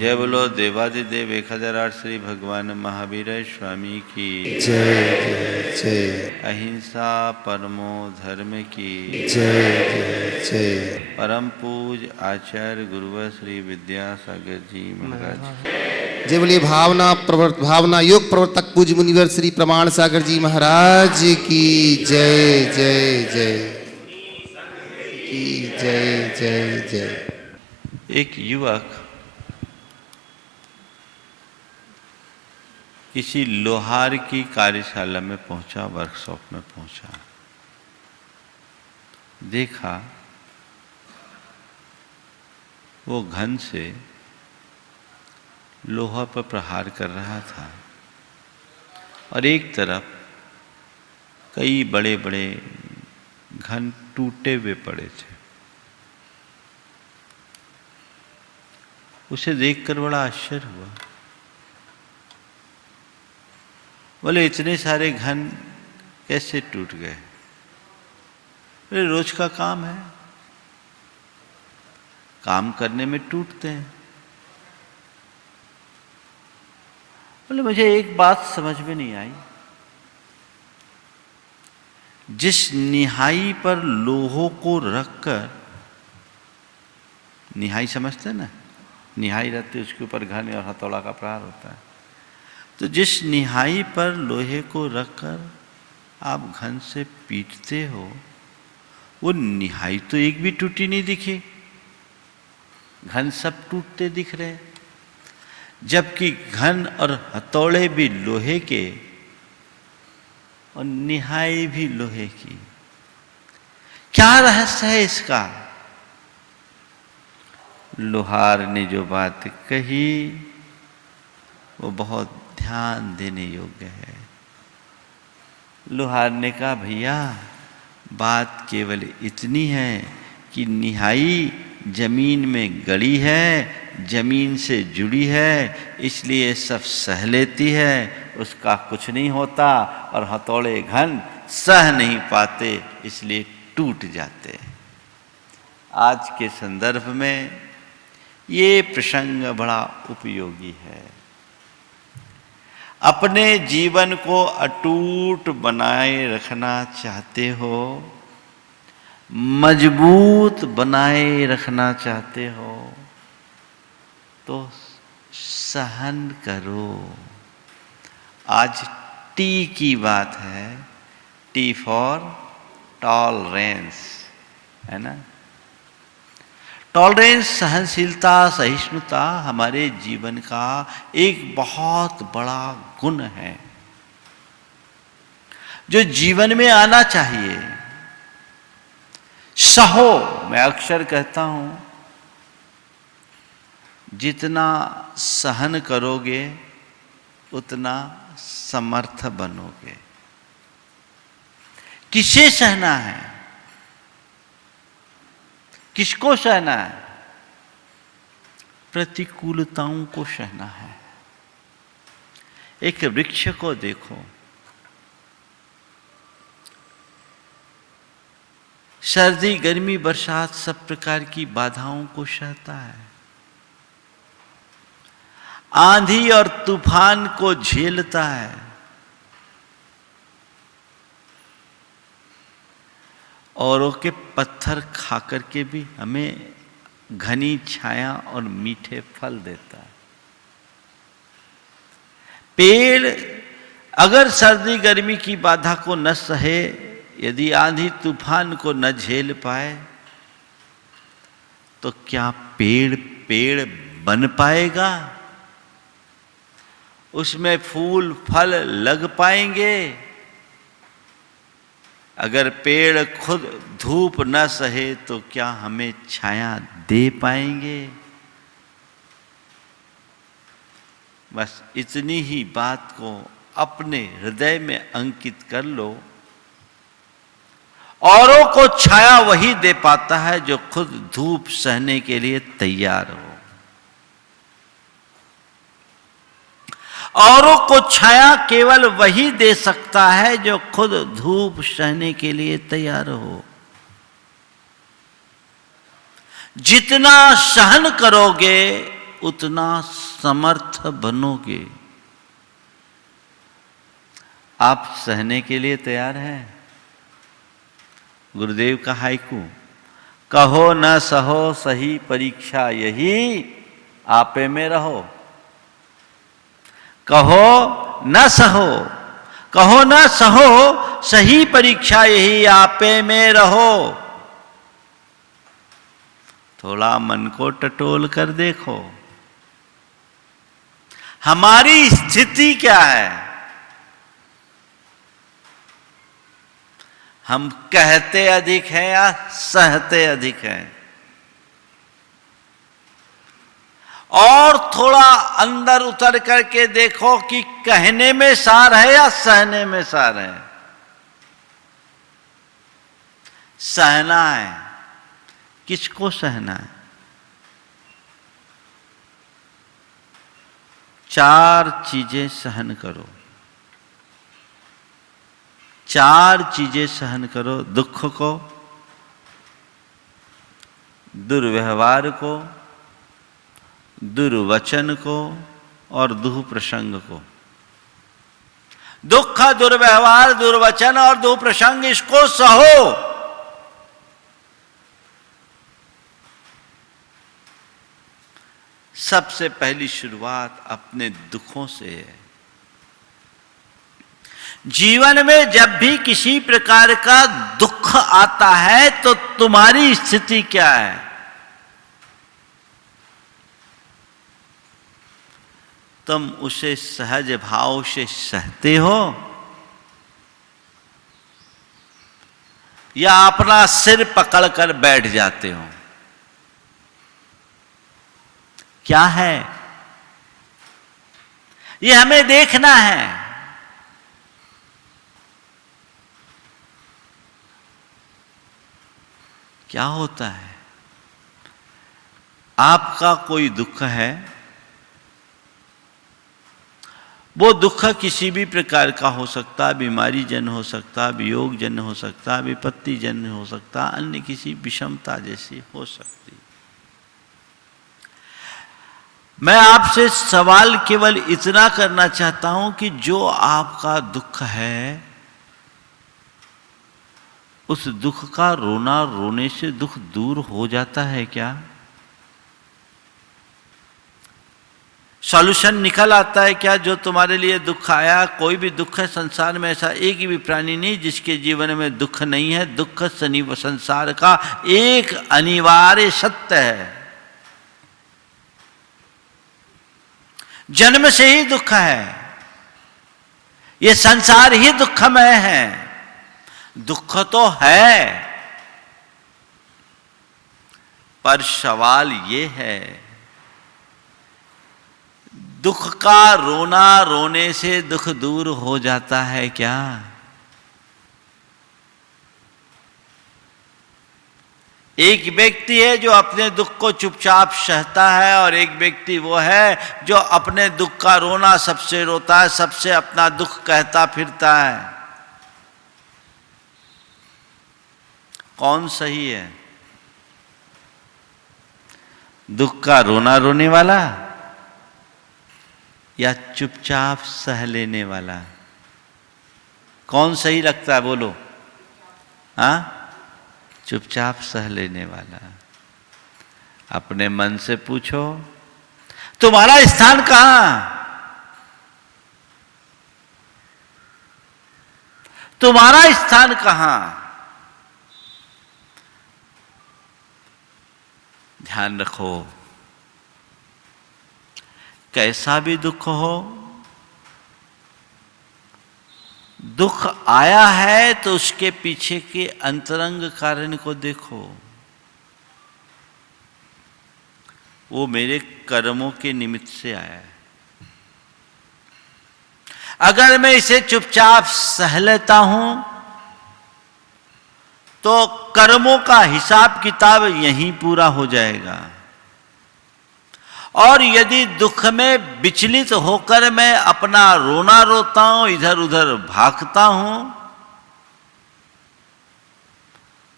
जय बोलो देवादिदेव 1008 श्री भगवान महावीर स्वामी की जय जय जय। अहिंसा परमो धर्म की जय जय जय। परम पूज आचार्य गुरुवर श्री विद्यासागर जी महाराज। जय बोलिए भावना योग प्रवर्तक पूज्य मुनिवर श्री प्रमाण सागर जी महाराज की जय जय जय की जय जय जय। एक युवक किसी लोहार की कार्यशाला में पहुंचा, वर्कशॉप में पहुंचा, देखा वो घन से लोहा पर प्रहार कर रहा था और एक तरफ कई बड़े बड़े घन टूटे हुए पड़े थे। उसे देखकर बड़ा आश्चर्य हुआ। बोले इतने सारे घन कैसे टूट गए? बोले रोज का काम है, काम करने में टूटते हैं। बोले मुझे एक बात समझ में नहीं आई, जिस निहाई पर लोहों को रखकर, निहाई समझते ना, निहाई रहती उसके ऊपर घन और हथौड़ा का प्रहार होता है, तो जिस निहाई पर लोहे को रखकर आप घन से पीटते हो, वो निहाई तो एक भी टूटी नहीं दिखी, घन सब टूटते दिख रहे, जबकि घन और हथौड़े भी लोहे के और निहाई भी लोहे की। क्या रहस्य है इसका? लोहार ने जो बात कही वो बहुत ध्यान देने योग्य है। लोहार ने कहा भैया बात केवल इतनी है कि निहाई जमीन में गड़ी है, जमीन से जुड़ी है, इसलिए सब सह लेती है, उसका कुछ नहीं होता, और हथौड़े घन सह नहीं पाते इसलिए टूट जाते। आज के संदर्भ में ये प्रसंग बड़ा उपयोगी है। अपने जीवन को अटूट बनाए रखना चाहते हो, मजबूत बनाए रखना चाहते हो, तो सहन करो। आज टी की बात है, टी फॉर टॉलरेंस, है ना। टॉलरेंस, सहनशीलता, सहिष्णुता हमारे जीवन का एक बहुत बड़ा गुण है जो जीवन में आना चाहिए। सहो, मैं अक्सर कहता हूं, जितना सहन करोगे उतना समर्थ बनोगे। किसे सहना है? किसको सहना है? प्रतिकूलताओं को सहना है। एक वृक्ष को देखो, सर्दी गर्मी बरसात सब प्रकार की बाधाओं को सहता है, आंधी और तूफान को झेलता है, औरों के पत्थर खा करके भी हमें घनी छाया और मीठे फल देता है। पेड़ अगर सर्दी गर्मी की बाधा को न सहे, यदि आंधी तूफान को न झेल पाए, तो क्या पेड़ पेड़ बन पाएगा? उसमें फूल फल लग पाएंगे? अगर पेड़ खुद धूप न सहे तो क्या हमें छाया दे पाएंगे? बस इतनी ही बात को अपने हृदय में अंकित कर लो। औरों को छाया वही दे पाता है जो खुद धूप सहने के लिए तैयार हो। औरों को छाया केवल वही दे सकता है जो खुद धूप सहने के लिए तैयार हो। जितना सहन करोगे उतना समर्थ बनोगे। आप सहने के लिए तैयार हैं? गुरुदेव का हाइकू, कहो न सहो सही परीक्षा यही, आपे में रहो। कहो न सहो, कहो न सहो सही परीक्षा यही, आपे में रहो। थोड़ा मन को टटोल कर देखो, हमारी स्थिति क्या है? हम कहते अधिक हैं या सहते अधिक हैं? और थोड़ा अंदर उतर करके देखो कि कहने में सार है या सहने में सार है। सहना है, किसको सहना है? 4 चीजें सहन करो, 4 चीजें सहन करो। दुख को, दुर्व्यवहार को, दुर्वचन को और दुःप्रसंग को। दुख, दुर्व्यवहार, दुर्वचन और दुःप्रसंग, इसको सहो। सबसे पहली शुरुआत अपने दुखों से है। जीवन में जब भी किसी प्रकार का दुख आता है तो तुम्हारी स्थिति क्या है? तुम उसे सहज भाव से सहते हो या अपना सिर पकड़कर बैठ जाते हो? क्या है ये हमें देखना है। क्या होता है? आपका कोई दुख है, वो दुख किसी भी प्रकार का हो सकता, बीमारी जन हो सकता, वियोग जन हो सकता, विपत्ति जन हो सकता, अन्य किसी विषमता जैसी हो सकती। मैं आपसे सवाल केवल इतना करना चाहता हूं कि जो आपका दुख है, उस दुख का रोना रोने से दुख दूर हो जाता है क्या? सॉल्यूशन निकल आता है क्या? जो तुम्हारे लिए दुख आया, कोई भी दुख है संसार में, ऐसा एक भी प्राणी नहीं जिसके जीवन में दुख नहीं है। दुख संसार का एक अनिवार्य सत्य है। जन्म से ही दुख है, ये संसार ही दुखमय है। दुख तो है, पर सवाल ये है, दुख का रोना रोने से दुख दूर हो जाता है क्या? एक व्यक्ति है जो अपने दुख को चुपचाप सहता है, और एक व्यक्ति वो है जो अपने दुख का रोना सबसे रोता है, सबसे अपना दुख कहता फिरता है। कौन सही है? दुख का रोना रोने वाला या चुपचाप सह लेने वाला? कौन सही लगता है? बोलो। हाँ, चुपचाप सह लेने वाला। अपने मन से पूछो, तुम्हारा स्थान कहां? तुम्हारा स्थान कहां? ध्यान रखो, कैसा भी दुख हो, दुख आया है तो उसके पीछे के अंतरंग कारण को देखो। वो मेरे कर्मों के निमित्त से आया है। अगर मैं इसे चुपचाप सह लेता हूं तो कर्मों का हिसाब किताब यहीं पूरा हो जाएगा। और यदि दुख में विचलित होकर मैं अपना रोना रोता हूं, इधर उधर भागता हूं,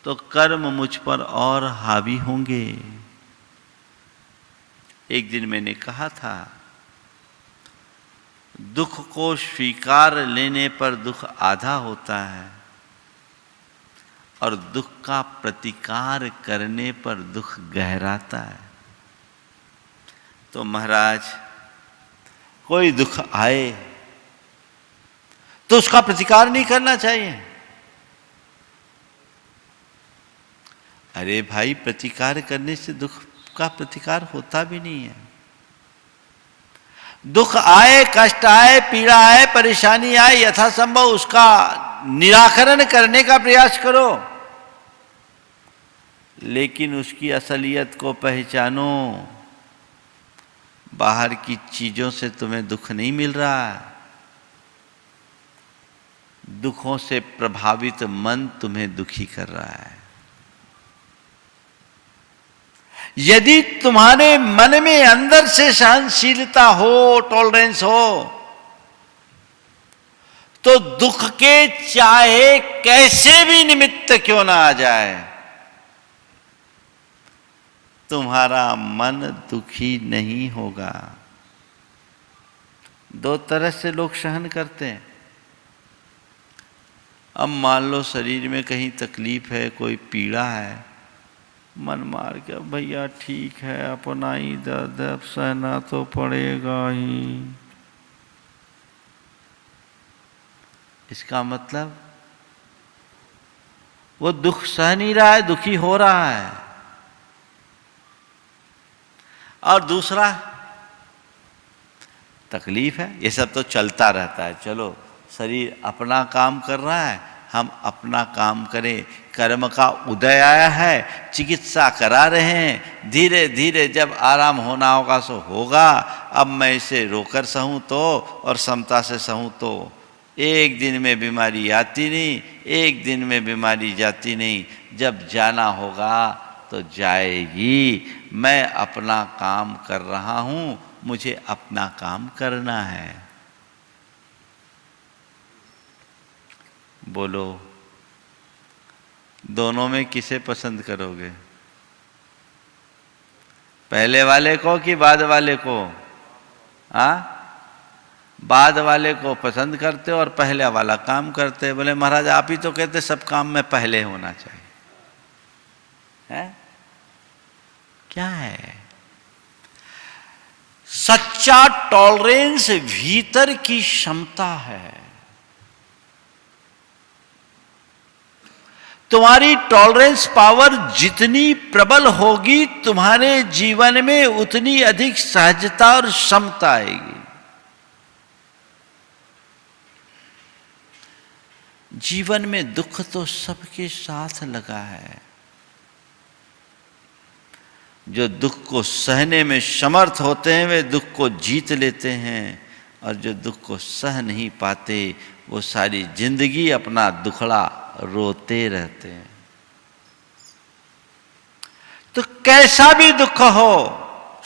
तो कर्म मुझ पर और हावी होंगे। एक दिन मैंने कहा था, दुख को स्वीकार लेने पर दुख आधा होता है और दुख का प्रतिकार करने पर दुख गहराता है। तो महाराज, कोई दुख आए तो उसका प्रतिकार नहीं करना चाहिए। अरे भाई, प्रतिकार करने से दुख का प्रतिकार होता भी नहीं है। दुख आए, कष्ट आए, पीड़ा आए, परेशानी आए, यथासंभव उसका निराकरण करने का प्रयास करो, लेकिन उसकी असलियत को पहचानो। बाहर की चीजों से तुम्हें दुख नहीं मिल रहा है, दुखों से प्रभावित मन तुम्हें दुखी कर रहा है। यदि तुम्हारे मन में अंदर से सहनशीलता हो, टॉलरेंस हो, तो दुख के चाहे कैसे भी निमित्त क्यों ना आ जाए, तुम्हारा मन दुखी नहीं होगा। दो तरह से लोग सहन करते हैं। अब मान लो शरीर में कहीं तकलीफ है, कोई पीड़ा है, मन मार के भैया ठीक है, अपना ही दर्द, अब सहना तो पड़ेगा ही। इसका मतलब वो दुख सह नहीं रहा है, दुखी हो रहा है। और दूसरा, तकलीफ है, ये सब तो चलता रहता है, चलो शरीर अपना काम कर रहा है, हम अपना काम करें। कर्म का उदय आया है, चिकित्सा करा रहे हैं, धीरे धीरे जब आराम होना होगा सो होगा। अब मैं इसे रोकर सहूँ तो और समता से सहूँ तो एक दिन में बीमारी आती नहीं, एक दिन में बीमारी जाती नहीं। जब जाना होगा तो जाएगी। मैं अपना काम कर रहा हूँ, मुझे अपना काम करना है। बोलो, दोनों में किसे पसंद करोगे? पहले वाले को कि बाद वाले को? बाद वाले को पसंद करते हो और पहले वाला काम करते। बोले महाराज आप ही तो कहते सब काम में पहले होना चाहिए, है? क्या है? सच्चा टॉलरेंस भीतर की क्षमता है। तुम्हारी टॉलरेंस पावर जितनी प्रबल होगी, तुम्हारे जीवन में उतनी अधिक सहजता और क्षमता आएगी। जीवन में दुख तो सबके साथ लगा है। जो दुख को सहने में समर्थ होते हैं वे दुख को जीत लेते हैं, और जो दुख को सह नहीं पाते वो सारी जिंदगी अपना दुखड़ा रोते रहते हैं। तो कैसा भी दुख हो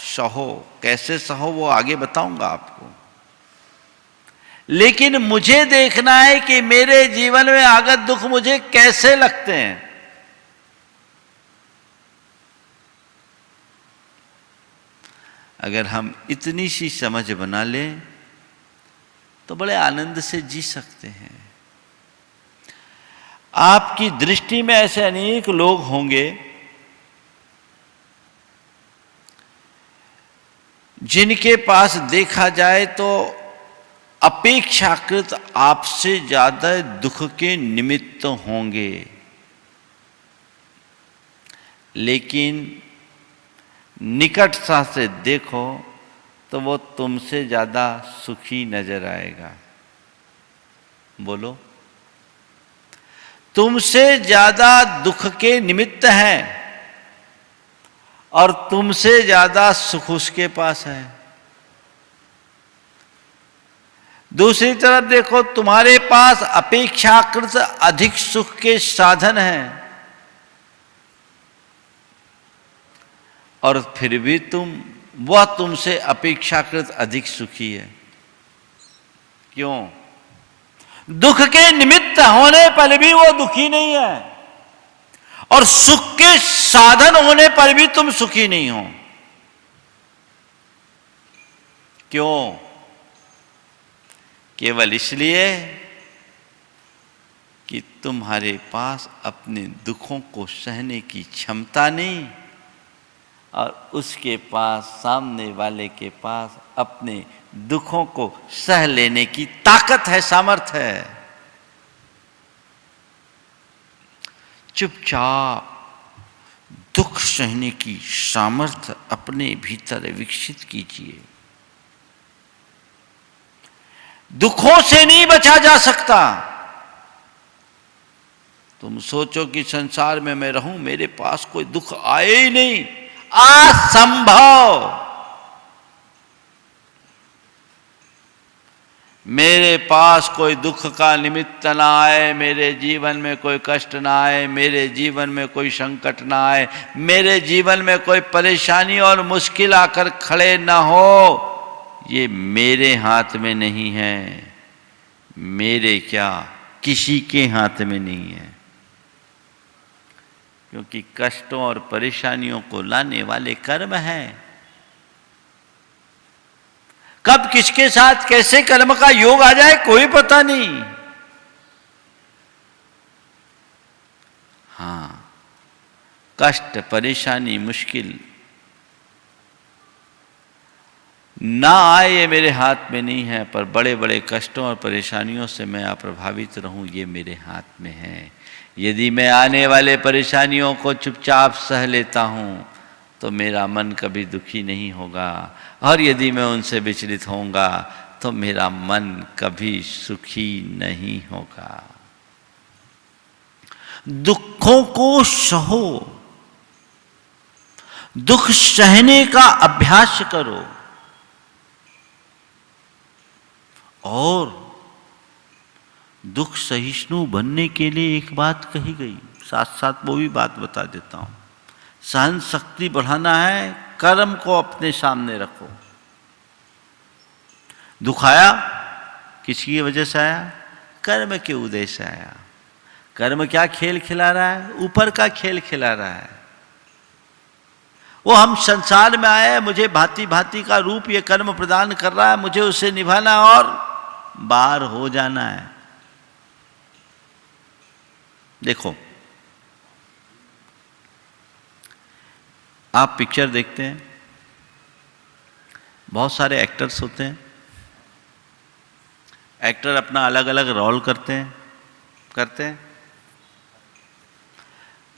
सहो, कैसे सहो वो आगे बताऊंगा आपको, लेकिन मुझे देखना है कि मेरे जीवन में आगत दुख मुझे कैसे लगते हैं। अगर हम इतनी सी समझ बना लें तो बड़े आनंद से जी सकते हैं। आपकी दृष्टि में ऐसे अनेक लोग होंगे जिनके पास देखा जाए तो अपेक्षाकृत आपसे ज्यादा दुख के निमित्त होंगे, लेकिन निकटता से देखो तो वो तुमसे ज्यादा सुखी नजर आएगा। बोलो, तुमसे ज्यादा दुख के निमित्त है और तुमसे ज्यादा सुख उसके पास है। दूसरी तरफ देखो, तुम्हारे पास अपेक्षाकृत अधिक सुख के साधन हैं और फिर भी वह तुमसे अपेक्षाकृत अधिक सुखी है। क्यों? दुख के निमित्त होने पर भी वो दुखी नहीं है और सुख के साधन होने पर भी तुम सुखी नहीं हो। क्यों? केवल इसलिए कि तुम्हारे पास अपने दुखों को सहने की क्षमता नहीं और उसके पास, सामने वाले के पास अपने दुखों को सह लेने की ताकत है, सामर्थ्य है। चुपचाप दुख सहने की सामर्थ्य अपने भीतर विकसित कीजिए। दुखों से नहीं बचा जा सकता। तुम सोचो कि संसार में मैं रहूं, मेरे पास कोई दुख आए ही नहीं, असंभव। मेरे पास कोई दुख का निमित्त ना आए, मेरे जीवन में कोई कष्ट ना आए, मेरे जीवन में कोई संकट ना आए, मेरे जीवन में कोई परेशानी और मुश्किल आकर खड़े ना हो, ये मेरे हाथ में नहीं है। मेरे क्या, किसी के हाथ में नहीं है। क्योंकि कष्टों और परेशानियों को लाने वाले कर्म हैं। कब किसके साथ कैसे कर्म का योग आ जाए कोई पता नहीं। हां, कष्ट, परेशानी, मुश्किल ना आए ये मेरे हाथ में नहीं है, पर बड़े बड़े कष्टों और परेशानियों से मैं अप्रभावित रहूं ये मेरे हाथ में है। यदि मैं आने वाले परेशानियों को चुपचाप सह लेता हूं तो मेरा मन कभी दुखी नहीं होगा, और यदि मैं उनसे विचलित होऊंगा तो मेरा मन कभी सुखी नहीं होगा। दुखों को सहो, दुख सहने का अभ्यास करो। और दुख सहिष्णु बनने के लिए एक बात कही गई, साथ साथ वो भी बात बता देता हूं। सहन शक्ति बढ़ाना है, कर्म को अपने सामने रखो। दुख आया, किसकी वजह से आया? कर्म के उदय से आया। कर्म क्या खेल खिला रहा है? ऊपर का खेल खिला रहा है। वो हम संसार में आए, मुझे भांति भांति का रूप ये कर्म प्रदान कर रहा है, मुझे उसे निभाना और बाहर हो जाना है। देखो, आप पिक्चर देखते हैं, बहुत सारे एक्टर्स होते हैं। एक्टर अपना अलग अलग रोल करते हैं।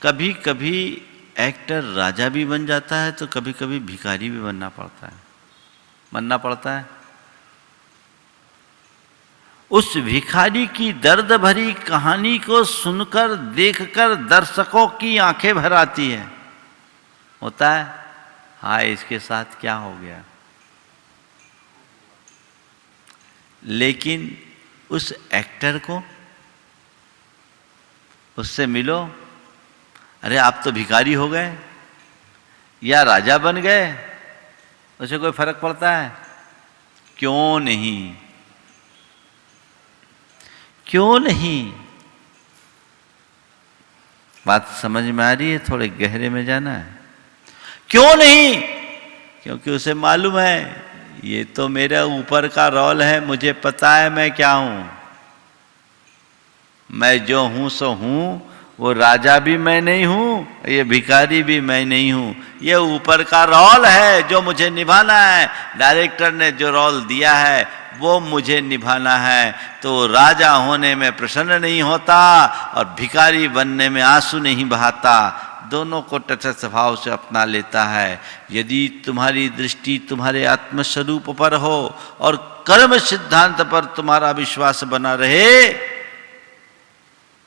कभी कभी एक्टर राजा भी बन जाता है तो कभी कभी भिखारी भी बनना पड़ता है। उस भिखारी की दर्द भरी कहानी को सुनकर, देखकर दर्शकों की आंखें भर आती है। होता है, हाय इसके साथ क्या हो गया। लेकिन उस एक्टर को, उससे मिलो, अरे आप तो भिखारी हो गए या राजा बन गए, उसे कोई फर्क पड़ता है? क्यों नहीं? क्यों नहीं? बात समझ में आ रही है? थोड़े गहरे में जाना है। क्यों नहीं? क्योंकि उसे मालूम है ये तो मेरे ऊपर का रोल है, मुझे पता है मैं क्या हूं। मैं जो हूं सो हूं, वो राजा भी मैं नहीं हूं, ये भिखारी भी मैं नहीं हूं। ये ऊपर का रोल है जो मुझे निभाना है। डायरेक्टर ने जो रोल दिया है वो मुझे निभाना है। तो राजा होने में प्रसन्न नहीं होता और भिखारी बनने में आंसू नहीं बहाता, दोनों को तटस्थ भाव से अपना लेता है। यदि तुम्हारी दृष्टि तुम्हारे आत्मस्वरूप पर हो और कर्म सिद्धांत पर तुम्हारा विश्वास बना रहे,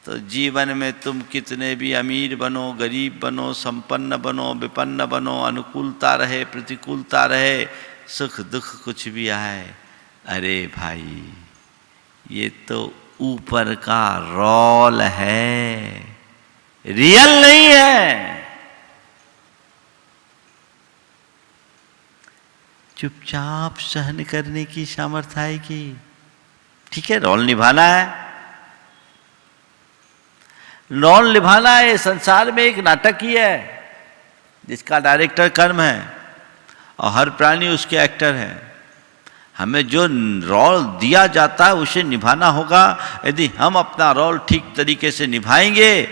तो जीवन में तुम कितने भी अमीर बनो, गरीब बनो, संपन्न बनो, विपन्न बनो, अनुकूलता रहे, प्रतिकूलता रहे, सुख दुख कुछ भी आए, अरे भाई ये तो ऊपर का रोल है, रियल नहीं है। चुपचाप सहन करने की सामर्थ्य आएगी। ठीक है, रोल निभाना है, रोल निभाना है। संसार में एक नाटक ही है जिसका डायरेक्टर कर्म है और हर प्राणी उसके एक्टर है। हमें जो रोल दिया जाता है उसे निभाना होगा। यदि हम अपना रोल ठीक तरीके से निभाएंगे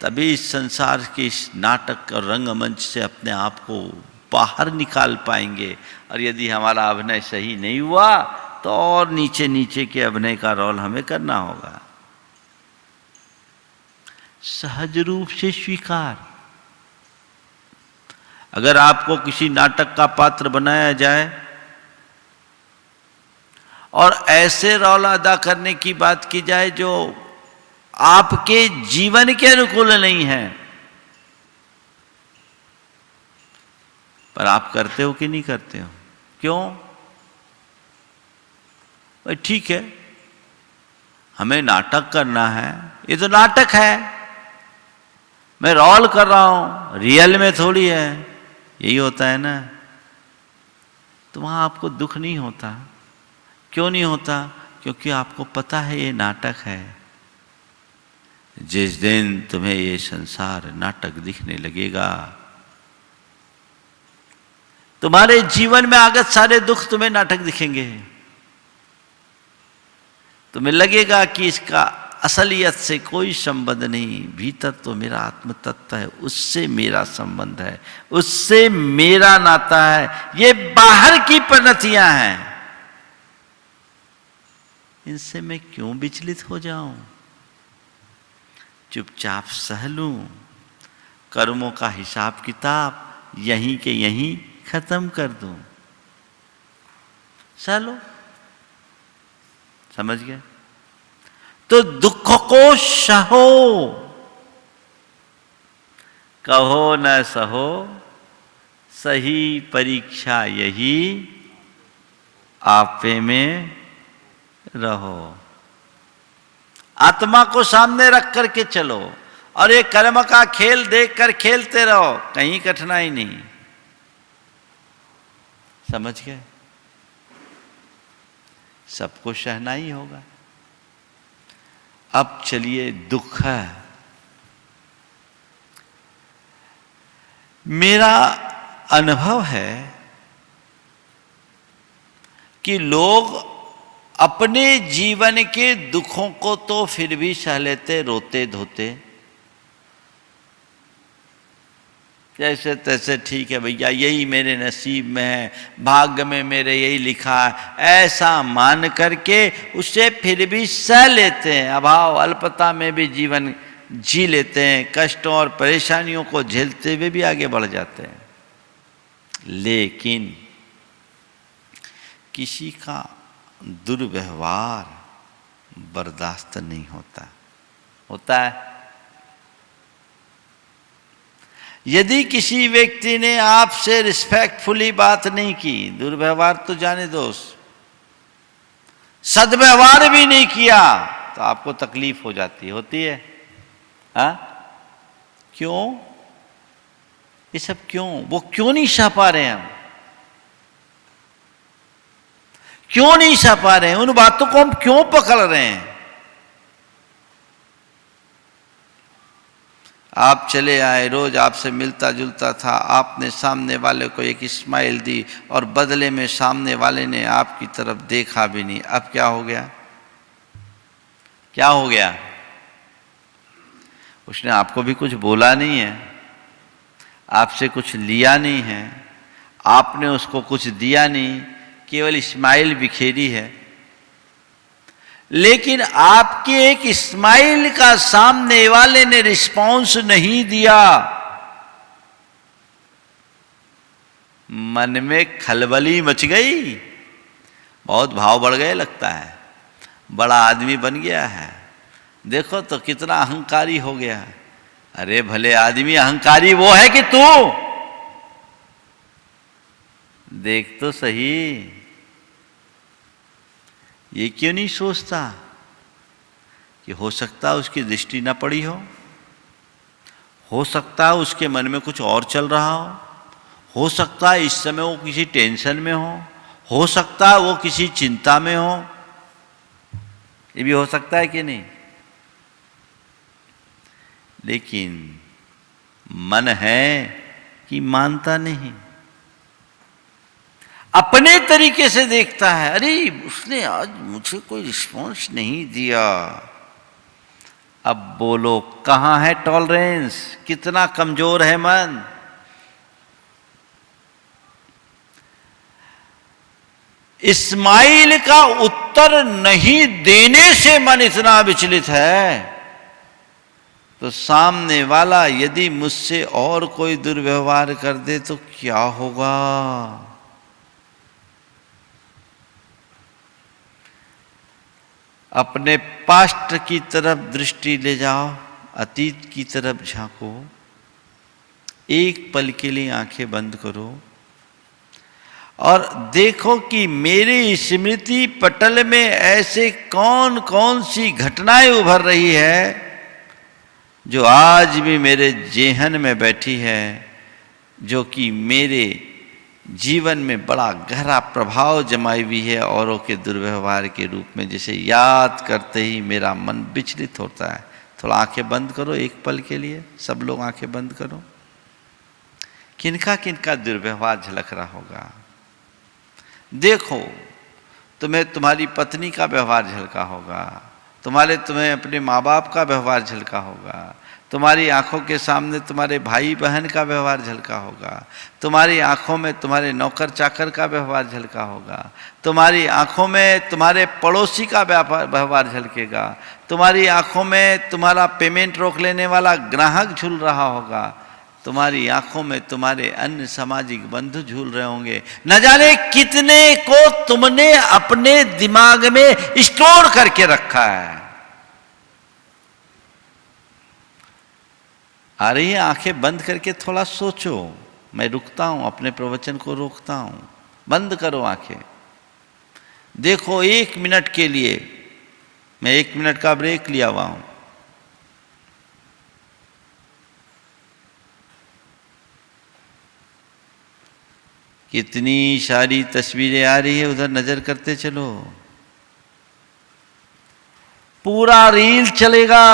तभी इस संसार के इस नाटक और रंगमंच से अपने आप को बाहर निकाल पाएंगे। और यदि हमारा अभिनय सही नहीं हुआ तो और नीचे नीचे के अभिनय का रोल हमें करना होगा। सहज रूप से स्वीकार। अगर आपको किसी नाटक का पात्र बनाया जाए और ऐसे रोल अदा करने की बात की जाए जो आपके जीवन के अनुकूल नहीं है, पर आप करते हो कि नहीं करते हो? क्यों? भाई ठीक है, हमें नाटक करना है, ये तो नाटक है, मैं रोल कर रहा हूं, रियल में थोड़ी है। यही होता है ना। तो वहां आपको दुख नहीं होता। क्यों नहीं होता? क्योंकि आपको पता है ये नाटक है। जिस दिन तुम्हें ये संसार नाटक दिखने लगेगा, तुम्हारे जीवन में आगत सारे दुख तुम्हें नाटक दिखेंगे। तुम्हें लगेगा कि इसका असलियत से कोई संबंध नहीं, भीतर तो मेरा आत्म तत्व है, उससे मेरा संबंध है, उससे मेरा नाता है, ये बाहर की परिणतियां हैं, इनसे मैं क्यों विचलित हो जाऊं? चुपचाप सह लूं, कर्मों का हिसाब किताब यहीं के यहीं खत्म कर दूं। सह लो। समझ गए? तो दुख को सहो, कहो न सहो, सही परीक्षा यही, आपे में रहो। आत्मा को सामने रख करके चलो और ये कर्म का खेल देखकर खेलते रहो, कहीं कठिनाई नहीं। समझ गए? सबको सहना ही होगा। अब चलिए दुख है। मेरा अनुभव है कि लोग अपने जीवन के दुखों को तो फिर भी सह लेते, रोते धोते, जैसे तैसे, ठीक है भैया यही मेरे नसीब में है, भाग्य में मेरे यही लिखा है, ऐसा मान करके उसे फिर भी सह लेते हैं। अभाव अल्पता में भी जीवन जी लेते हैं, कष्टों और परेशानियों को झेलते हुए भी आगे बढ़ जाते हैं। लेकिन किसी का दुर्व्यवहार बर्दाश्त नहीं होता। होता है? यदि किसी व्यक्ति ने आपसे रिस्पेक्टफुली बात नहीं की, दुर्व्यवहार तो जाने दो, सद्व्यवहार भी नहीं किया, तो आपको तकलीफ हो जाती होती है। हाँ? क्यों? ये सब क्यों? वो क्यों नहीं सह पा रहे हैं? हम क्यों नहीं सह पा रहे हैं? उन बातों को हम क्यों पकड़ रहे हैं? आप चले आए, रोज आपसे मिलता जुलता था, आपने सामने वाले को एक स्माइल दी और बदले में सामने वाले ने आपकी तरफ देखा भी नहीं। अब क्या हो गया? क्या हो गया? उसने आपको भी कुछ बोला नहीं है, आपसे कुछ लिया नहीं है, आपने उसको कुछ दिया नहीं, केवल स्माइल बिखेरी है। लेकिन आपके एक स्माइल का सामने वाले ने रिस्पॉन्स नहीं दिया, मन में खलबली मच गई, बहुत भाव बढ़ गए, लगता है बड़ा आदमी बन गया है, देखो तो कितना अहंकारी हो गया। अरे भले आदमी, अहंकारी वो है कि तू? देख तो सही, ये क्यों नहीं सोचता कि हो सकता उसकी दृष्टि न पड़ी हो सकता है उसके मन में कुछ और चल रहा हो सकता है इस समय वो किसी टेंशन में हो सकता है वो किसी चिंता में हो। ये भी हो सकता है कि नहीं? लेकिन मन है कि मानता नहीं। अपने तरीके से देखता है, अरे उसने आज मुझे कोई रिस्पॉन्स नहीं दिया। अब बोलो कहां है टॉलरेंस, कितना कमजोर है मन। इस्माइल का उत्तर नहीं देने से मन इतना विचलित है, तो सामने वाला यदि मुझसे और कोई दुर्व्यवहार कर दे तो क्या होगा। अपने पास्ट की तरफ दृष्टि ले जाओ, अतीत की तरफ झांको, एक पल के लिए आंखें बंद करो और देखो कि मेरी स्मृति पटल में ऐसे कौन कौन सी घटनाएं उभर रही है जो आज भी मेरे जेहन में बैठी है, जो कि मेरे जीवन में बड़ा गहरा प्रभाव जमाई हुई है औरों के दुर्व्यवहार के रूप में, जिसे याद करते ही मेरा मन विचलित होता है। थोड़ा आंखें बंद करो एक पल के लिए, सब लोग आंखें बंद करो। किनका किनका दुर्व्यवहार झलक रहा होगा। देखो, तुम्हें तुम्हारी पत्नी का व्यवहार झलका होगा, तुम्हें अपने माँ बाप का व्यवहार झलका होगा, तुम्हारी आंखों के सामने तुम्हारे भाई बहन का व्यवहार झलका होगा, तुम्हारी आंखों में तुम्हारे नौकर चाकर का व्यवहार झलका होगा, तुम्हारी आंखों में तुम्हारे पड़ोसी का व्यवहार झलकेगा, तुम्हारी आंखों में तुम्हारा पेमेंट रोक लेने वाला ग्राहक झूल रहा होगा, तुम्हारी आंखों में तुम्हारे अन्य सामाजिक बंधु झूल रहे होंगे। न जाने कितने को तुमने अपने दिमाग में स्टोर करके रखा है। आ रही है, आंखें बंद करके थोड़ा सोचो। मैं रुकता हूं, अपने प्रवचन को रोकता हूं। बंद करो आंखें, देखो 1 मिनट के लिए। मैं 1 मिनट का ब्रेक लिया हुआ हूं। कितनी सारी तस्वीरें आ रही है, उधर नजर करते चलो। पूरा रील चलेगा।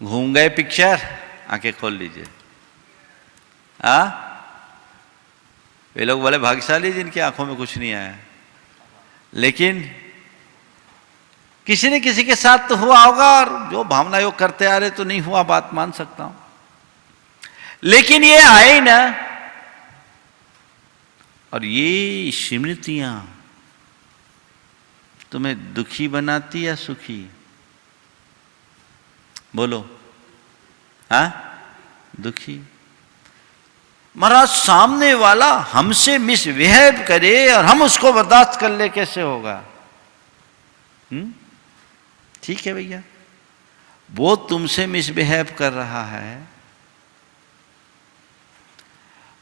घूम गए पिक्चर, आंखें खोल लीजिए। वे लोग बोले भाग्यशाली जिनकी आंखों में कुछ नहीं आया। लेकिन किसी ने किसी के साथ तो हुआ होगा, और जो भावना योग करते आ रहे तो नहीं हुआ, बात मान सकता हूं। लेकिन ये आए ना, और ये स्मृतियां तुम्हें दुखी बनाती या सुखी? बोलो। दुखी। महाराज सामने वाला हमसे मिसबिहेव करे और हम उसको बर्दाश्त कर ले, कैसे होगा? ठीक है भैया, वो तुमसे मिसबिहेव कर रहा है,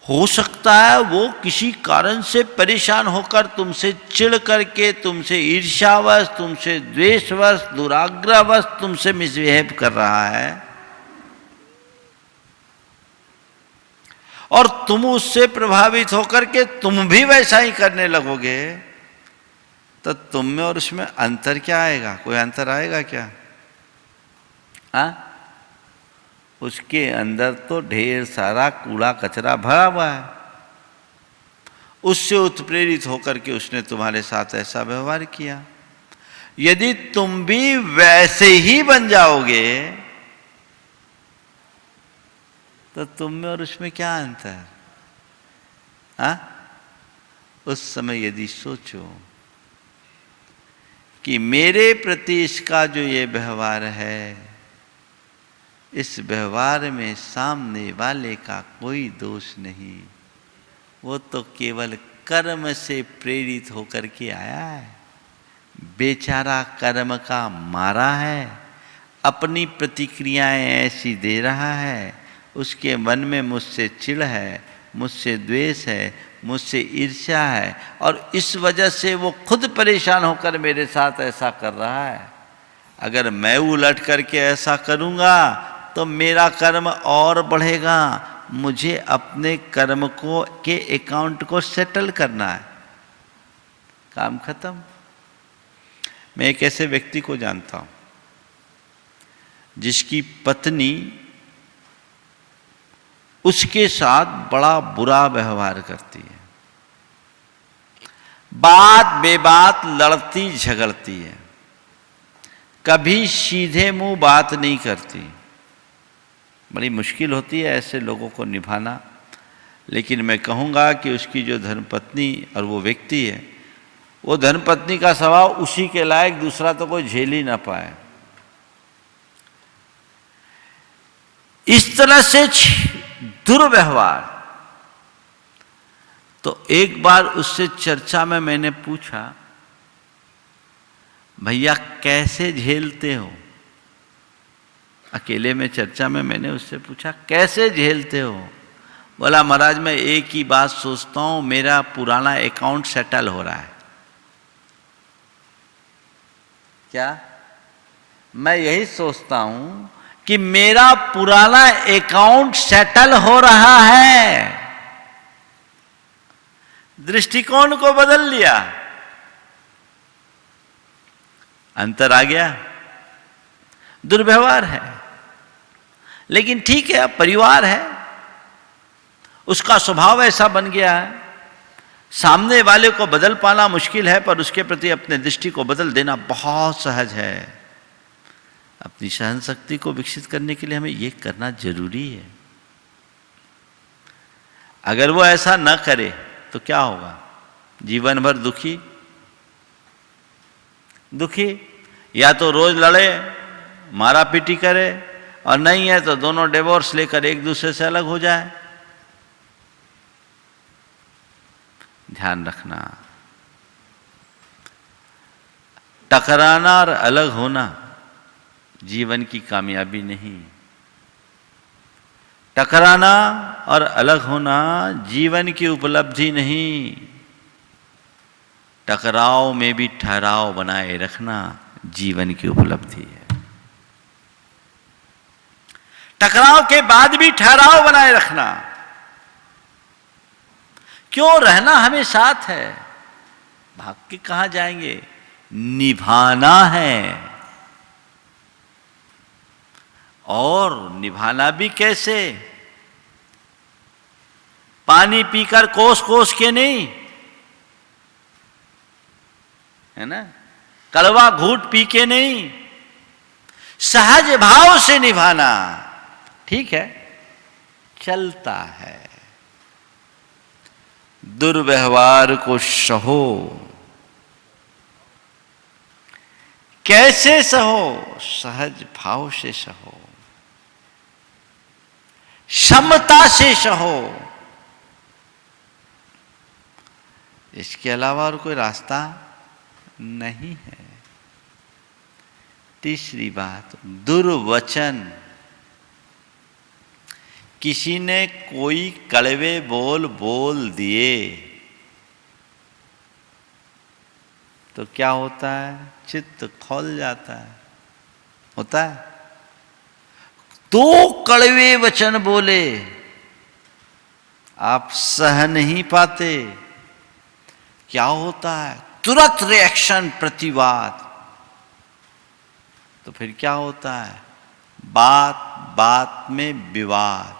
हो सकता है वो किसी कारण से परेशान होकर तुमसे चिढ़ करके, तुमसे ईर्ष्यावश, तुमसे द्वेषवश, दुराग्रहवश तुमसे मिसबिहेव कर रहा है, और तुम उससे प्रभावित होकर के तुम भी वैसा ही करने लगोगे, तो तुम में और उसमें अंतर क्या आएगा? कोई अंतर आएगा क्या? उसके अंदर तो ढेर सारा कूड़ा कचरा भरा हुआ है। उससे उत्प्रेरित होकर के उसने तुम्हारे साथ ऐसा व्यवहार किया। यदि तुम भी वैसे ही बन जाओगे तो तुम में और उसमें क्या अंतर? उस समय यदि सोचो कि मेरे प्रति इसका जो ये व्यवहार है, इस व्यवहार में सामने वाले का कोई दोष नहीं, वो तो केवल कर्म से प्रेरित होकर के आया है। बेचारा कर्म का मारा है, अपनी प्रतिक्रियाएं ऐसी दे रहा है, उसके मन में मुझसे चिढ़ है, मुझसे द्वेष है, मुझसे ईर्ष्या है, और इस वजह से वो खुद परेशान होकर मेरे साथ ऐसा कर रहा है। अगर मैं उलट करके ऐसा करूँगा तो मेरा कर्म और बढ़ेगा। मुझे अपने कर्म को के अकाउंट को सेटल करना है। काम खत्म। मैं एक ऐसे व्यक्ति को जानता हूं जिसकी पत्नी उसके साथ बड़ा बुरा व्यवहार करती है, बात बेबात लड़ती झगड़ती है, कभी सीधे मुंह बात नहीं करती। बड़ी मुश्किल होती है ऐसे लोगों को निभाना। लेकिन मैं कहूँगा कि उसकी जो धर्मपत्नी और वो व्यक्ति है, वो धर्मपत्नी का स्वभाव उसी के लायक दूसरा तो कोई झेल ही ना पाए। इस तरह से दुर्व्यवहार। तो एक बार उससे चर्चा में मैंने पूछा, भैया कैसे झेलते हो? अकेले में चर्चा में मैंने उससे पूछा कैसे झेलते हो? बोला महाराज मैं एक ही बात सोचता हूं, मेरा पुराना अकाउंट सेटल हो रहा है। क्या? मैं यही सोचता हूं कि मेरा पुराना अकाउंट सेटल हो रहा है। दृष्टिकोण को बदल लिया, अंतर आ गया। दुर्व्यवहार है, लेकिन ठीक है, अब परिवार है, उसका स्वभाव ऐसा बन गया है। सामने वाले को बदल पाना मुश्किल है, पर उसके प्रति अपने दृष्टि को बदल देना बहुत सहज है। अपनी सहन शक्ति को विकसित करने के लिए हमें यह करना जरूरी है। अगर वो ऐसा न करे तो क्या होगा? जीवन भर दुखी दुखी। या तो रोज लड़े, मारा पीटी करे, और नहीं है तो दोनों डिवोर्स लेकर एक दूसरे से अलग हो जाए। ध्यान रखना, टकराना और अलग होना जीवन की कामयाबी नहीं। टकराना और अलग होना जीवन की उपलब्धि नहीं। टकराव में भी ठहराव बनाए रखना जीवन की उपलब्धि है। टकराव के बाद भी ठहराव बनाए रखना। क्यों? रहना हमें साथ है, भाग के कहां जाएंगे? निभाना है। और निभाना भी कैसे? पानी पीकर कोस कोस के नहीं, है ना, कड़वा घूंट पी के नहीं, सहज भाव से निभाना। ठीक है, चलता है। दुर्व्यवहार को सहो। कैसे सहो? सहज भाव से सहो, क्षमता से सहो। इसके अलावा और कोई रास्ता नहीं है। तीसरी बात, दुर्वचन। किसी ने कोई कड़वे बोल बोल दिए तो क्या होता है? चित्त खौल जाता है। होता है? दो कड़वे वचन बोले, आप सह नहीं पाते। क्या होता है? तुरंत रिएक्शन, प्रतिवाद। तो फिर क्या होता है? बात बात में विवाद,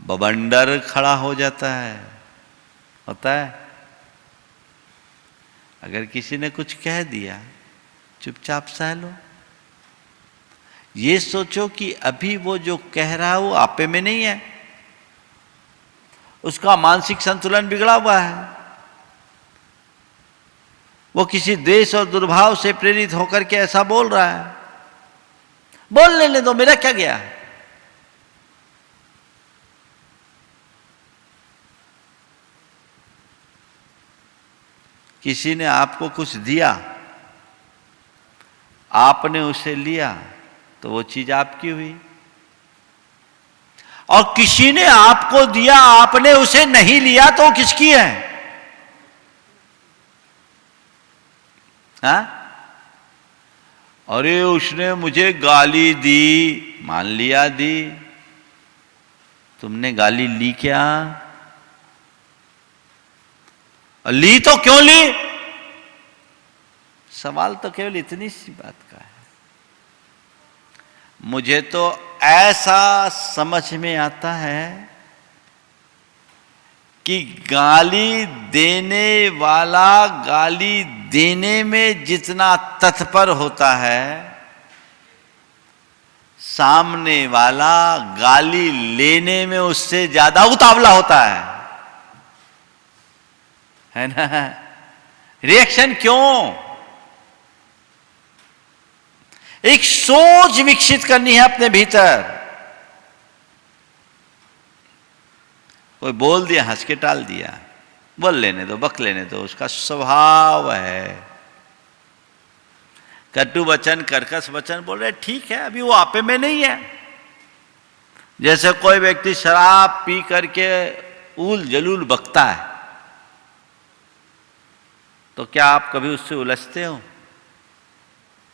बवंडर खड़ा हो जाता है। होता है? अगर किसी ने कुछ कह दिया, चुपचाप सह लो। ये सोचो कि अभी वो जो कह रहा है वो आपे में नहीं है, उसका मानसिक संतुलन बिगड़ा हुआ है। वो किसी द्वेष और दुर्भाव से प्रेरित होकर के ऐसा बोल रहा है। बोल लेने दो, मेरा क्या गया। किसी ने आपको कुछ दिया, आपने उसे लिया, तो वो चीज आपकी हुई। और किसी ने आपको दिया, आपने उसे नहीं लिया, तो किसकी है? हाँ? अरे उसने मुझे गाली दी, मान लिया दी। तुमने गाली ली क्या? ली तो क्यों ली? सवाल तो केवल इतनी सी बात का है। मुझे तो ऐसा समझ में आता है कि गाली देने वाला गाली देने में जितना तत्पर होता है, सामने वाला गाली लेने में उससे ज्यादा उतावला होता है ना? रिएक्शन क्यों? एक सोच विकसित करनी है अपने भीतर। कोई बोल दिया, हंस के टाल दिया, बोल लेने दो, बक लेने दो, उसका स्वभाव है। कटु वचन, कर्कश वचन बोल रहे, ठीक है, अभी वो आपे में नहीं है। जैसे कोई व्यक्ति शराब पी करके उल जलूल बकता है, तो क्या आप कभी उससे उलझते हो?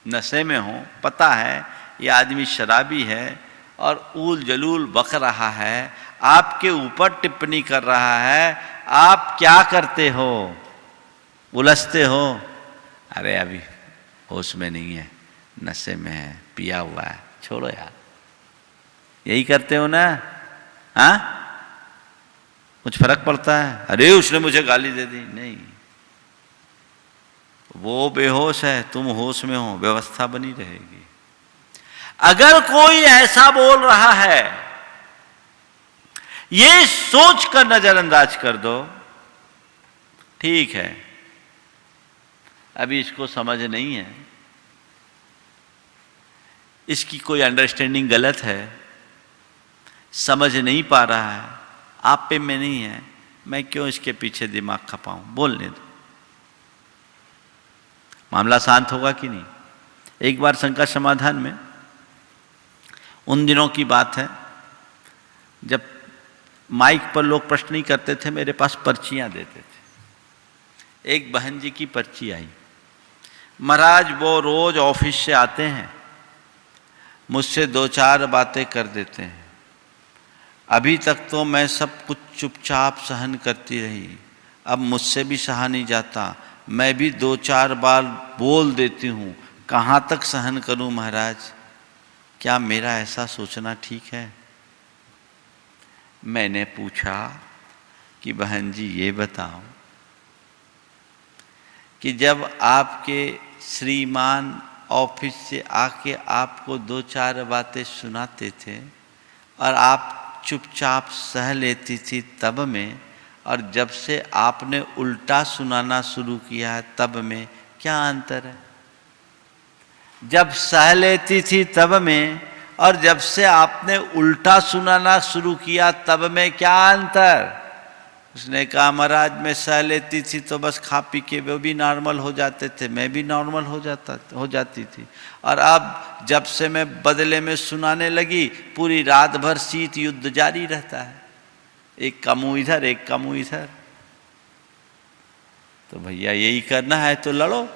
नशे में हो, पता है ये आदमी शराबी है और उल जलूल बक रहा है, आपके ऊपर टिप्पणी कर रहा है, आप क्या करते हो? उलझते हो? अरे अभी होश में नहीं है, नशे में है, पिया हुआ है, छोड़ो यार। यही करते हो ना? हाँ, कुछ फर्क पड़ता है? अरे उसने मुझे गाली दे दी, नहीं, वो बेहोश है, तुम होश में हो, व्यवस्था बनी रहेगी। अगर कोई ऐसा बोल रहा है, ये सोच कर नजरअंदाज कर दो, ठीक है, अभी इसको समझ नहीं है, इसकी कोई अंडरस्टैंडिंग गलत है, समझ नहीं पा रहा है, आप पे में नहीं है, मैं क्यों इसके पीछे दिमाग खपाऊं, बोलने दो, मामला शांत होगा कि नहीं। एक बार संकट समाधान में, उन दिनों की बात है जब माइक पर लोग प्रश्न नहीं करते थे, मेरे पास पर्चियां देते थे। एक बहन जी की पर्ची आई, महाराज वो रोज ऑफिस से आते हैं, मुझसे 2-4 बातें कर देते हैं, अभी तक तो मैं सब कुछ चुपचाप सहन करती रही, अब मुझसे भी सहा नहीं जाता, मैं भी 2-4 बार बोल देती हूँ, कहाँ तक सहन करूँ महाराज, क्या मेरा ऐसा सोचना ठीक है? मैंने पूछा कि बहन जी ये बताओ कि जब आपके श्रीमान ऑफिस से आके आपको 2-4 बातें सुनाते थे और आप चुपचाप सह लेती थी तब में, और जब से आपने उल्टा सुनाना शुरू किया है तब में, क्या अंतर है? जब सह लेती थी तब में और जब से आपने उल्टा सुनाना शुरू किया तब में क्या अंतर? उसने कहा महाराज मैं सह लेती थी तो बस खा पी के वो भी नॉर्मल हो जाते थे, मैं भी नॉर्मल हो जाती थी, और अब जब से मैं बदले में सुनाने लगी पूरी रात भर शीत युद्ध जारी रहता है, एक का मुंह इधर एक का मुंह इधर। तो भैया यही करना है तो लड़ो।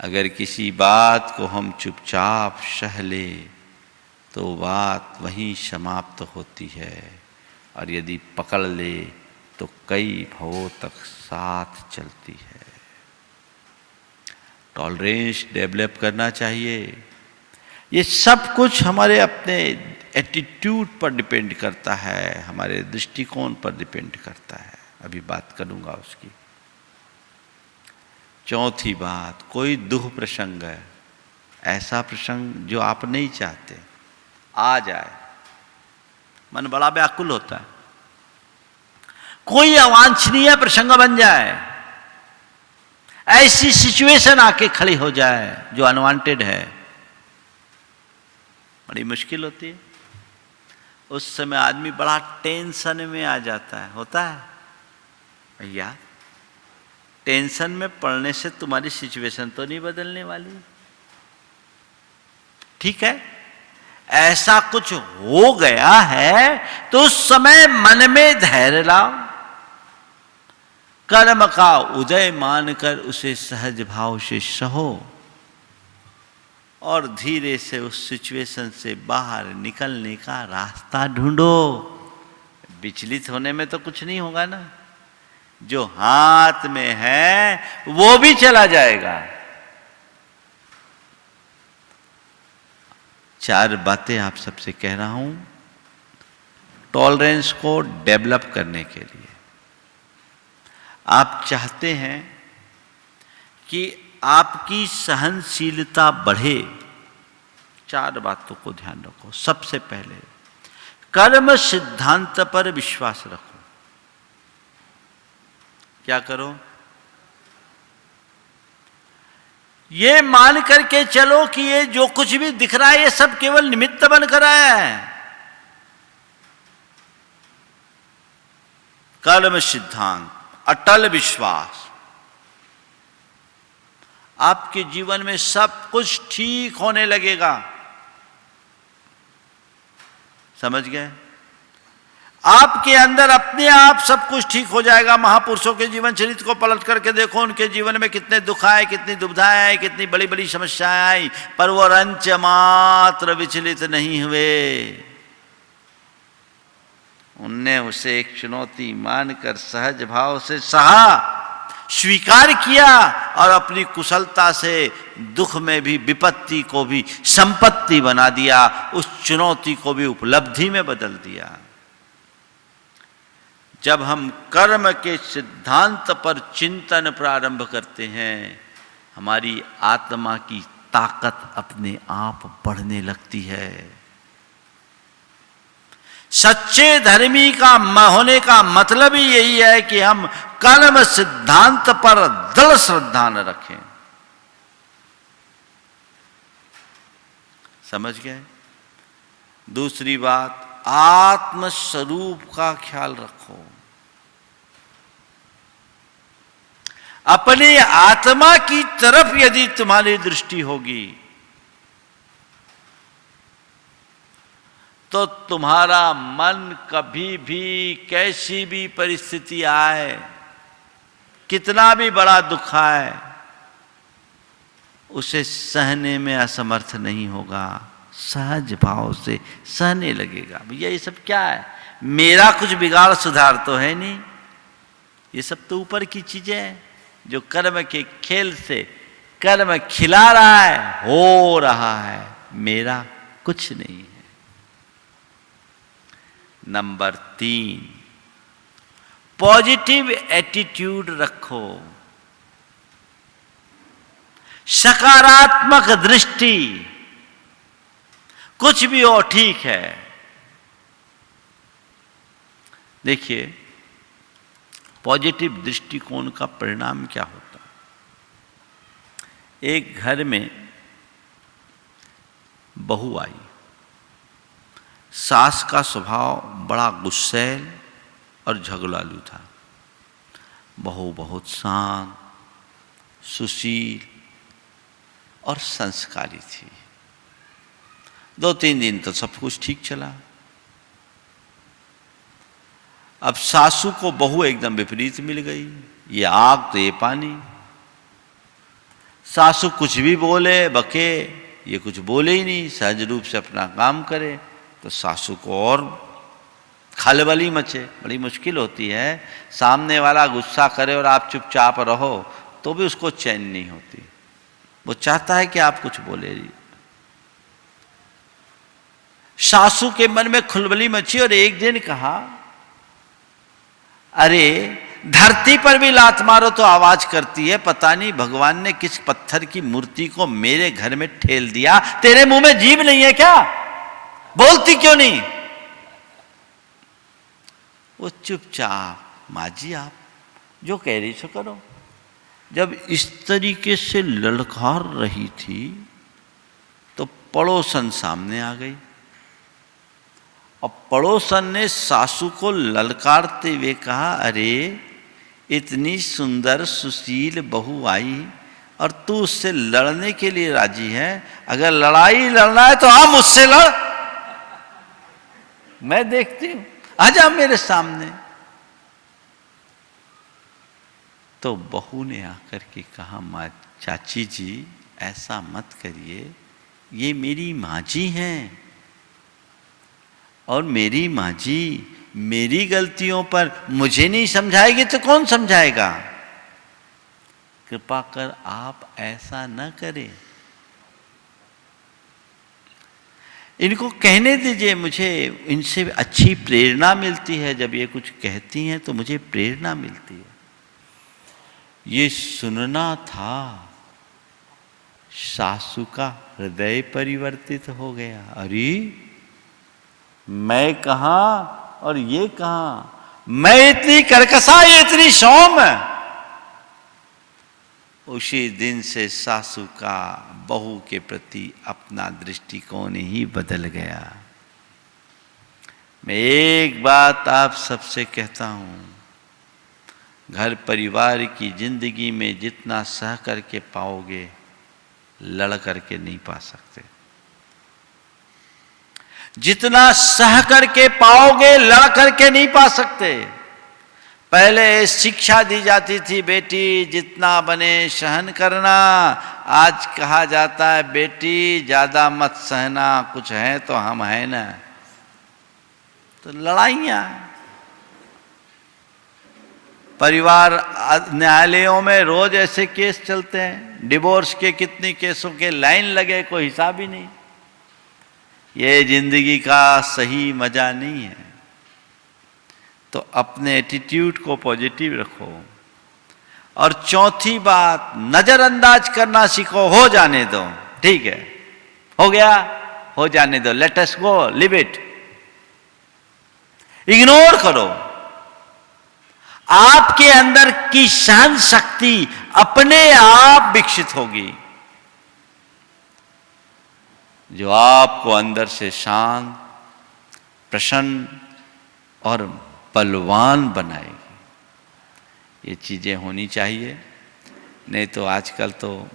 अगर किसी बात को हम चुपचाप सह ले तो बात वहीं समाप्त होती है, और यदि पकड़ ले तो कई भवों तक साथ चलती है। टॉलरेंस डेवलप करना चाहिए। ये सब कुछ हमारे अपने एटीट्यूड पर डिपेंड करता है, हमारे दृष्टिकोण पर डिपेंड करता है, अभी बात करूंगा उसकी। चौथी बात, कोई दुख प्रसंग है, ऐसा प्रसंग जो आप नहीं चाहते आ जाए, मन बड़ा व्याकुल होता है, कोई अवांछनीय प्रसंग बन जाए, ऐसी सिचुएशन आके खड़ी हो जाए जो अनवांटेड है, बड़ी मुश्किल होती है। उस समय आदमी बड़ा टेंशन में आ जाता है, होता है भैया। टेंशन में पड़ने से तुम्हारी सिचुएशन तो नहीं बदलने वाली, ठीक है? ऐसा कुछ हो गया है तो उस समय मन में धैर्य लाओ, कर्म का उदय मानकर उसे सहज भाव से सहो और धीरे से उस सिचुएशन से बाहर निकलने का रास्ता ढूंढो। विचलित होने में तो कुछ नहीं होगा ना, जो हाथ में है वो भी चला जाएगा। 4 बातें आप सबसे कह रहा हूं टॉलरेंस को डेवलप करने के लिए। आप चाहते हैं कि आपकी सहनशीलता बढ़े, 4 बातों को ध्यान रखो। सबसे पहले कर्म सिद्धांत पर विश्वास रखो। क्या करो? ये मान करके चलो कि ये जो कुछ भी दिख रहा है ये सब केवल निमित्त बनकर आया है। कर्म सिद्धांत, अटल विश्वास। आपके जीवन में सब कुछ ठीक होने लगेगा। समझ गए? आपके अंदर अपने आप सब कुछ ठीक हो जाएगा। महापुरुषों के जीवन चरित्र को पलट करके देखो, उनके जीवन में कितने दुख आए, कितनी दुविधाएं आई, कितनी बड़ी बड़ी समस्याएं आई, पर वो रंच मात्र विचलित नहीं हुए। उनने उसे एक चुनौती मानकर सहज भाव से सहा, स्वीकार किया और अपनी कुशलता से दुख में भी, विपत्ति को भी संपत्ति बना दिया, उस चुनौती को भी उपलब्धि में बदल दिया। जब हम कर्म के सिद्धांत पर चिंतन प्रारंभ करते हैं, हमारी आत्मा की ताकत अपने आप बढ़ने लगती है। सच्चे धर्मी का होने का मतलब ही यही है कि हम कर्म सिद्धांत पर दृढ़ श्रद्धा न रखें। समझ गए? दूसरी बात, आत्म स्वरूप का ख्याल रखो। अपने आत्मा की तरफ यदि तुम्हारी दृष्टि होगी तो तुम्हारा मन कभी भी कैसी भी परिस्थिति आए, कितना भी बड़ा दुख आए, उसे सहने में असमर्थ नहीं होगा। सहज भाव से सहने लगेगा। भैया ये सब क्या है? मेरा कुछ बिगाड़ सुधार तो है नहीं। ये सब तो ऊपर की चीजें हैं जो कर्म के खेल से कर्म खिला रहा है, हो रहा है, मेरा कुछ नहीं है। नंबर 3, पॉजिटिव एटीट्यूड रखो। सकारात्मक दृष्टि। कुछ भी हो ठीक है। देखिए, पॉजिटिव दृष्टिकोण का परिणाम क्या होता है? एक घर में बहू आई। सास का स्वभाव बड़ा गुस्सैल और झगड़ालू था। बहू बहुत शांत, सुशील और संस्कारी थी। 2-3 दिन तो सब कुछ ठीक चला। अब सासू को बहू एकदम विपरीत मिल गई। ये आग तो ये पानी। सासू कुछ भी बोले बके, ये कुछ बोले ही नहीं, सहज रूप से अपना काम करे। तो सासू को और खलबली मचे। बड़ी मुश्किल होती है, सामने वाला गुस्सा करे और आप चुपचाप रहो तो भी उसको चैन नहीं होती। वो चाहता है कि आप कुछ बोले। सासू के मन में खलबली मची और एक दिन कहा, अरे धरती पर भी लात मारो तो आवाज करती है, पता नहीं भगवान ने किस पत्थर की मूर्ति को मेरे घर में ठेल दिया। तेरे मुंह में जीभ नहीं है क्या? बोलती क्यों नहीं? वो चुपचाप, माँ जी आप जो कह रही सो करो। जब इस तरीके से ललकार रही थी तो पड़ोसन सामने आ गई। और पड़ोसन ने सासू को ललकारते हुए कहा, अरे इतनी सुंदर सुशील बहू आई और तू उससे लड़ने के लिए राजी है? अगर लड़ाई लड़ना है तो आ मुझसे लड़, मैं देखती हूं, आजा मेरे सामने। तो बहू ने आकर के कहा, माँ चाची जी ऐसा मत करिए, ये मेरी माँ जी हैं और मेरी माँ जी मेरी गलतियों पर मुझे नहीं समझाएगी तो कौन समझाएगा? कृपा कर आप ऐसा न करें। इनको कहने दीजिए, मुझे इनसे अच्छी प्रेरणा मिलती है। जब ये कुछ कहती हैं तो मुझे प्रेरणा मिलती है। ये सुनना था, सासू का हृदय परिवर्तित हो गया। अरे मैं कहाँ और ये कहाँ, मैं इतनी करकसा, ये इतनी सौम्य। उसी दिन से सासू का बहू के प्रति अपना दृष्टिकोण ही बदल गया। मैं एक बात आप सबसे कहता हूं, घर परिवार की जिंदगी में जितना सह करके पाओगे, लड़ करके नहीं पा सकते। जितना सह करके पाओगे, लड़ करके नहीं पा सकते। पहले शिक्षा दी जाती थी, बेटी जितना बने सहन करना। आज कहा जाता है, बेटी ज्यादा मत सहना, कुछ है तो हम हैं ना। तो लड़ाइयां, परिवार न्यायालयों में रोज ऐसे केस चलते हैं। डिवोर्स के कितने केसों के लाइन लगे, कोई हिसाब ही नहीं। ये जिंदगी का सही मजा नहीं है। तो अपने एटीट्यूड को पॉजिटिव रखो। और चौथी बात, नजरअंदाज करना सीखो। हो जाने दो, ठीक है, हो गया, हो जाने दो, let us go, live it. Ignore करो। आपके अंदर की सहन शक्ति अपने आप विकसित होगी, जो आपको अंदर से शांत, प्रसन्न और बलवान बनाएगी। ये चीजें होनी चाहिए। नहीं तो आजकल तो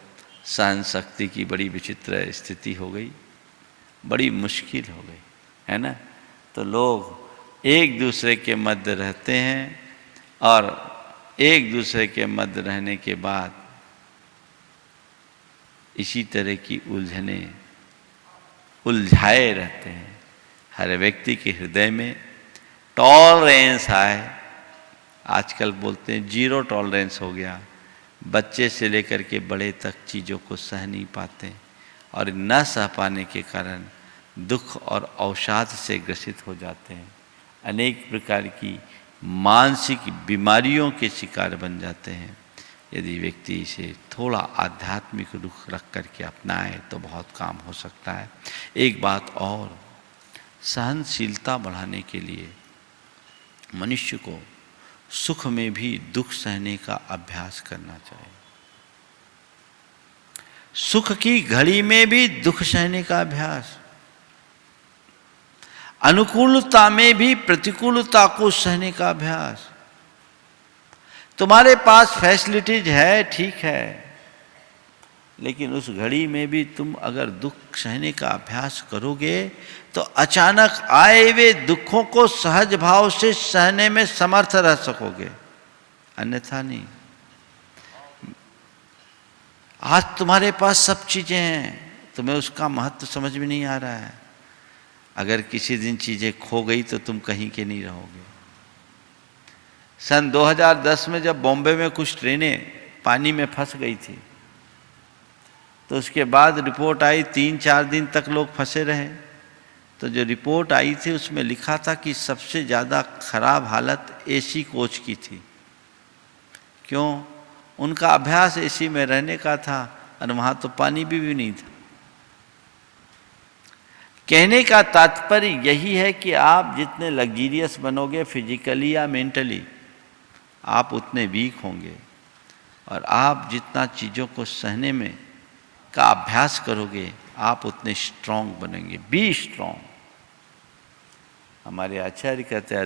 सहन शक्ति की बड़ी विचित्र स्थिति हो गई, बड़ी मुश्किल हो गई है ना। तो लोग एक दूसरे के मध्य रहते हैं और एक दूसरे के मध्य रहने के बाद इसी तरह की उलझने उलझाए रहते हैं। हर व्यक्ति के हृदय में टॉलरेंस आए। आजकल बोलते हैं जीरो टॉलरेंस हो गया। बच्चे से लेकर के बड़े तक चीज़ों को सह नहीं पाते और न सह पाने के कारण दुख और अवसाद से ग्रसित हो जाते हैं। अनेक प्रकार की मानसिक बीमारियों के शिकार बन जाते हैं। यदि व्यक्ति इसे थोड़ा आध्यात्मिक रुख रख करके अपनाए तो बहुत काम हो सकता है। एक बात और, सहनशीलता बढ़ाने के लिए मनुष्य को सुख में भी दुख सहने का अभ्यास करना चाहिए। सुख की घड़ी में भी दुख सहने का अभ्यास, अनुकूलता में भी प्रतिकूलता को सहने का अभ्यास। तुम्हारे पास फैसिलिटीज है, ठीक है, लेकिन उस घड़ी में भी तुम अगर दुख सहने का अभ्यास करोगे तो अचानक आए हुए दुखों को सहज भाव से सहने में समर्थ रह सकोगे, अन्यथा नहीं। आज तुम्हारे पास सब चीजें हैं, तुम्हें उसका महत्व समझ में नहीं आ रहा है। अगर किसी दिन चीजें खो गई तो तुम कहीं के नहीं रहोगे। सन 2010 में जब बॉम्बे में कुछ ट्रेनें पानी में फंस गई थी, तो उसके बाद रिपोर्ट आई, 3-4 दिन तक लोग फंसे रहे। तो जो रिपोर्ट आई थी उसमें लिखा था कि सबसे ज़्यादा खराब हालत एसी कोच की थी। क्यों? उनका अभ्यास एसी में रहने का था और वहाँ तो पानी भी नहीं था। कहने का तात्पर्य यही है कि आप जितने लग्जीरियस बनोगे फिजिकली या मेंटली, आप उतने वीक होंगे। और आप जितना चीज़ों को सहने में का अभ्यास करोगे, आप उतने स्ट्रांग बनेंगे। B strong. हमारे आचार्य कहते हैं,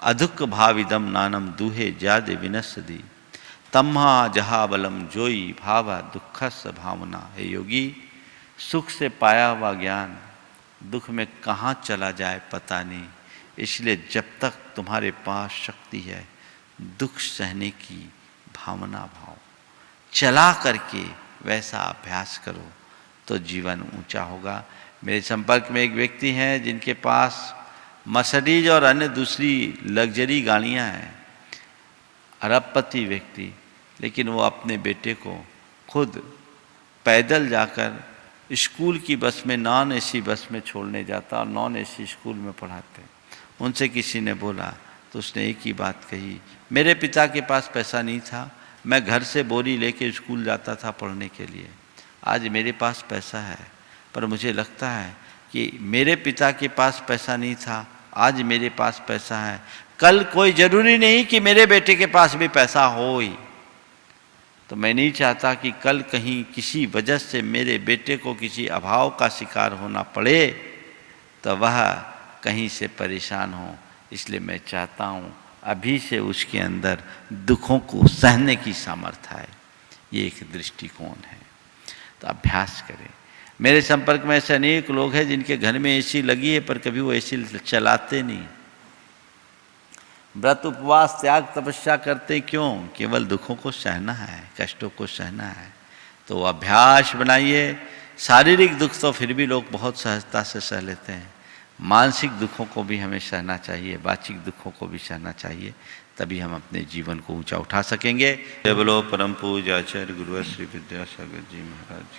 अदुख भाविदम नानम दूहे जादे विनसदी तम्हा जहा बलम जोई भावा दुखस भावना। हे योगी, सुख से पाया हुआ ज्ञान दुख में कहाँ चला जाए पता नहीं। इसलिए जब तक तुम्हारे पास शक्ति है, दुख सहने की भावना भाव चला करके वैसा अभ्यास करो तो जीवन ऊंचा होगा। मेरे संपर्क में एक व्यक्ति हैं जिनके पास मर्सिडीज और अन्य दूसरी लग्जरी गाड़ियां हैं, अरबपति व्यक्ति, लेकिन वो अपने बेटे को खुद पैदल जाकर स्कूल की बस में, नॉन एसी बस में छोड़ने जाता और नॉन एसी स्कूल में पढ़ाते। उनसे किसी ने बोला तो उसने एक ही बात कही, मेरे पिता के पास पैसा नहीं था, मैं घर से बोरी लेके स्कूल जाता था पढ़ने के लिए। आज मेरे पास पैसा है, पर मुझे लगता है कि मेरे पिता के पास पैसा नहीं था, आज मेरे पास पैसा है, कल कोई ज़रूरी नहीं कि मेरे बेटे के पास भी पैसा हो ही। तो मैं नहीं चाहता कि कल कहीं किसी वजह से मेरे बेटे को किसी अभाव का शिकार होना पड़े तो वह कहीं से परेशान हो। इसलिए मैं चाहता हूँ अभी से उसके अंदर दुखों को सहने की सामर्थ्य है। ये एक दृष्टिकोण है। तो अभ्यास करें। मेरे संपर्क में ऐसे अनेक लोग हैं जिनके घर में एसी लगी है पर कभी वो एसी चलाते नहीं। व्रत उपवास त्याग तपस्या करते क्यों? केवल दुखों को सहना है, कष्टों को सहना है। तो अभ्यास बनाइए। शारीरिक दुख तो फिर भी लोग बहुत सहजता से सह लेते हैं, मानसिक दुखों को भी हमें सहना चाहिए, वाचिक दुखों को भी सहना चाहिए, तभी हम अपने जीवन को ऊंचा उठा सकेंगे। जय बोलो परम पूज्य आचार्य गुरुवर श्री विद्यासागर जी महाराज।